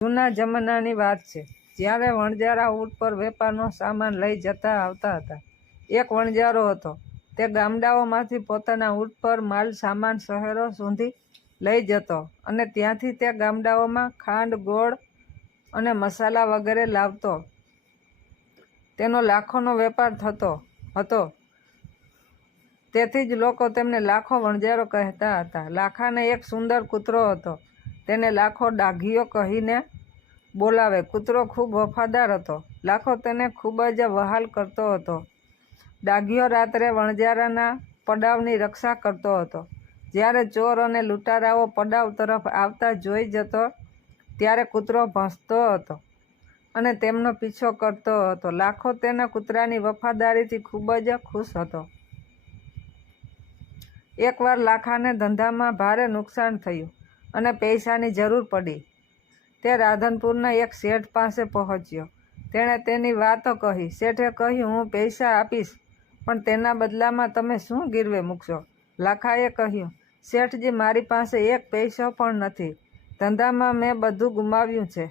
જૂના જમાનાની વાત છે. જ્યારે વણજારા ઊંટ પર વેપારનો સામાન લઈ જતા આવતા હતા. એક વણજારો હતો. તે ગામડાઓમાંથી પોતાના ઊંટ પર માલ સામાન શહેરો સુધી લઈ જતો અને ત્યાંથી તે ગામડાઓમાં ખાંડ, ગોળ અને મસાલા વગેરે લાવતો. તેનો લાખોનો વેપાર થતો હતો. તેથી જ લોકો તેમને લાખો વણજારો કહેતા હતા. લાખાને એક સુંદર કૂતરો હતો. તેને લાખો ડાઘીઓ કહીને બોલાવે. કૂતરો ખૂબ વફાદાર હતો. લાખો તેને ખૂબ જ વહાલ કરતો હતો. ડાઘીઓ રાત્રે વણજારાના પડાવની રક્ષા કરતો હતો. જ્યારે ચોર અને લૂંટારાઓ પડાવ તરફ આવતા જોઈ જતો ત્યારે કૂતરો ભસતો હતો અને તેમનો પીછો કરતો હતો. લાખો તેના કૂતરાની વફાદારીથી ખૂબ જ ખુશ હતો. એકવાર લાખાને ધંધામાં ભારે નુકસાન થયું. અને પૈસાની જરૂર પડી. તે રાધનપુરના એક શેઠ પાસે પહોંચ્યો. તેણે તેની વાતો કહી. શેઠે કહ્યું, હું પૈસા આપીશ, પણ તેના બદલામાં તમે શું ગીરવે મૂકશો? લાખાએ કહ્યું, શેઠજી, મારી પાસે એક પૈસો પણ નથી. ધંધામાં મેં બધું ગુમાવ્યું છે.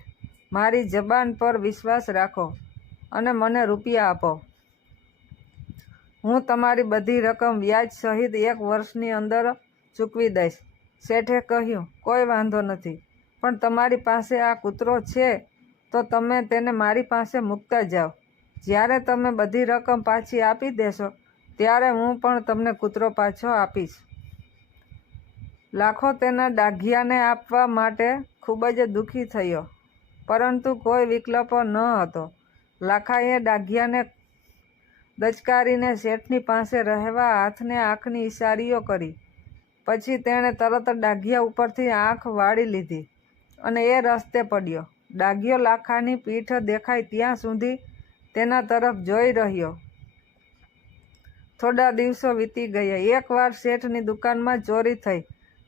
મારી જબાન પર વિશ્વાસ રાખો અને મને રૂપિયા આપો. હું તમારી બધી રકમ વ્યાજ સહિત એક વર્ષની અંદર ચૂકવી દઈશ. શેઠે કહ્યું, કોઈ વાંધો નથી, પણ તમારી પાસે આ કૂતરો છે, તો તમે તેને મારી પાસે મૂકતા જાઓ. જ્યારે તમે બધી રકમ પાછી આપી દેશો, ત્યારે હું પણ તમને કૂતરો પાછો આપીશ. લાખો તેના ડાઘિયાને આપવા માટે ખૂબ જ દુઃખી થયો, પરંતુ કોઈ વિકલ્પ ન હતો. લાખાએ ડાઘિયાને દચકારીને શેઠની પાસે રહેવા હાથને આંખની ઇશારીઓ કરી. પછી તેણે તરત ડાઘિયા ઉપરથી આંખ વાળી લીધી અને એ રસ્તે પડ્યો. ડાઘિયો લાખાની પીઠ દેખાય ત્યાં સુધી તેના તરફ જોઈ રહ્યો. થોડા દિવસો વીતી ગયા. એકવાર શેઠની દુકાનમાં ચોરી થઈ.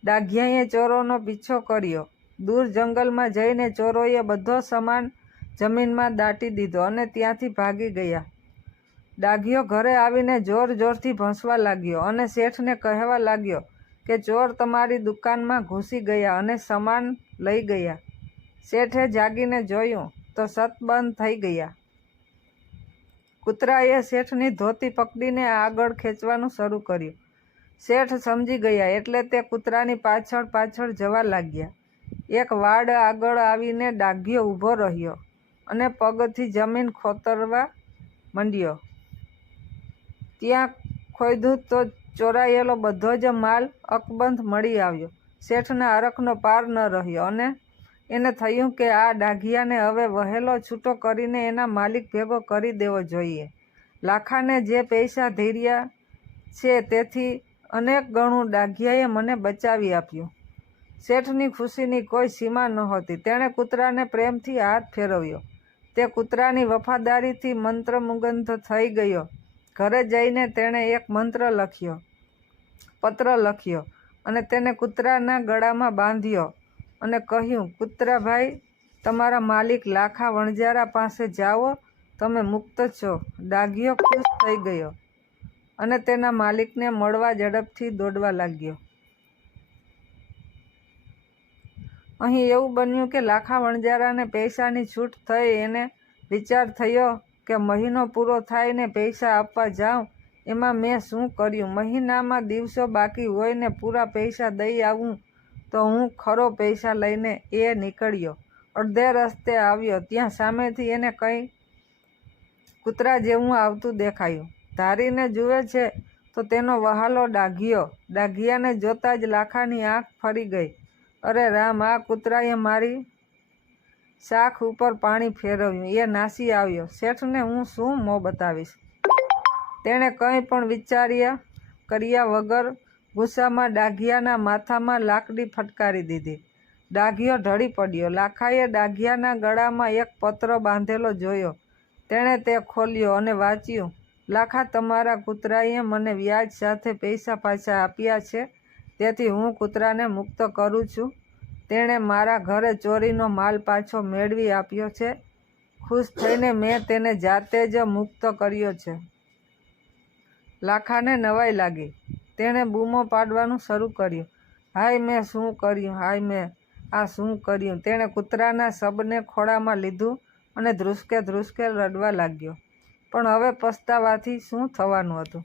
ડાઘિયાએ ચોરોનો પીછો કર્યો. દૂર જંગલમાં જઈને ચોરોએ બધો સામાન જમીનમાં દાટી દીધો અને ત્યાંથી ભાગી ગયા. ડાઘિયો ઘરે આવીને જોર જોરથી ભસવા લાગ્યો અને શેઠને કહેવા લાગ્યો કે ચોર તમારી દુકાનમાં ઘૂસી ગયા અને સામાન લઈ ગયા. શેઠે જાગીને જોયું તો સતબંધ થઈ ગયા. કૂતરાએ શેઠની ધોતી પકડીને આગળ ખેંચવાનું શરૂ કર્યું. શેઠ સમજી ગયા એટલે તે કૂતરાની પાછળ પાછળ જવા લાગ્યા. એક વાડ આગળ આવીને ડાઘ્યો ઊભો રહ્યો અને પગથી જમીન ખોતરવા માંડ્યો. ત્યાં ખોદ્યું તો ચોરાયેલો બધો જ માલ અકબંધ મળી આવ્યો. શેઠના હરખનો પાર ન રહ્યો અને એને થયું કે આ ડાઘિયાને હવે વહેલો છૂટો કરીને એના માલિક ભેગો કરી દેવો જોઈએ. લાખાને જે પૈસા ધીર્યા છે તેથી અનેક ગણું ડાઘિયાએ મને બચાવી આપ્યું. શેઠની ખુશીની કોઈ સીમા નહોતી. તેણે કૂતરાને પ્રેમથી હાથ ફેરવ્યો. તે કૂતરાની વફાદારીથી મંત્રમુગંધ થઈ ગયો. ઘરે જઈને તેણે એક મંત્ર લખ્યો. પત્ર લખ્યો અને તેને કૂતરાના ગળામાં બાંધ્યો અને કહ્યું, કૂતરાભાઈ, તમારા માલિક લાખા વણજારા પાસે જાઓ, તમે મુક્ત છો. ડાઘિયો ખુશ થઈ ગયો અને તેના માલિકને મળવા ઝડપથી દોડવા લાગ્યો. અહીં એવું બન્યું કે લાખા વણજારાને પૈસાની છૂટ થઈ એને વિચાર થયો કે મહિનો પૂરો થાય ને પૈસા આપવા જાઉં એમાં મેં શું કર્યું? મહિનામાં દિવસો બાકી હોય ને પૂરા પૈસા દઈ આવું તો હું ખરો પૈસા લઈને એ નીકળ્યો. અડધે રસ્તે આવ્યો. ત્યાં સામેથી એને કંઈ કૂતરા જેવું આવતું દેખાયું. ધારીને જુએ છે તો તેનો વહાલો ડાઘિયો. ડાઘિયાને જોતાં જ લાખાની આંખ ફરી ગઈ. અરે રામ, આ કૂતરાએ મારી શાખ ઉપર પાણી ફેરવ્યું. એ નાસી આવ્યો. શેઠને હું શું મોં બતાવીશ? તેણે કંઈ પણ વિચાર્યા કર્યા વગર ગુસ્સામાં ડાઘિયાના માથામાં લાકડી ફટકારી દીધી. ડાઘિયો ઢળી પડ્યો. લાખાએ ડાઘિયાના ગળામાં એક પત્ર બાંધેલો જોયો. તેણે તે ખોલ્યો અને વાંચ્યું, લાખા, તમારા કૂતરાએ મને વ્યાજ સાથે પૈસા પાછા આપ્યા છે, તેથી હું કૂતરાને મુક્ત કરું છું. તેણે મારા ઘરે ચોરીનો માલ પાછો મેળવી આપ્યો છે. ખુશ થઈને મેં તેને જાતે જ મુક્ત કર્યો છે. લાખાને નવાઈ લાગી. તેણે બૂમો પાડવાનું શરૂ કર્યું. હાય મેં શું કર્યું? હાય મેં. આ શું કર્યું? તેણે કૂતરાના શબને ખોળામાં લીધું અને ધ્રુસકે ધ્રુસકે રડવા લાગ્યો. પણ હવે પસ્તાવાથી શું થવાનું હતું?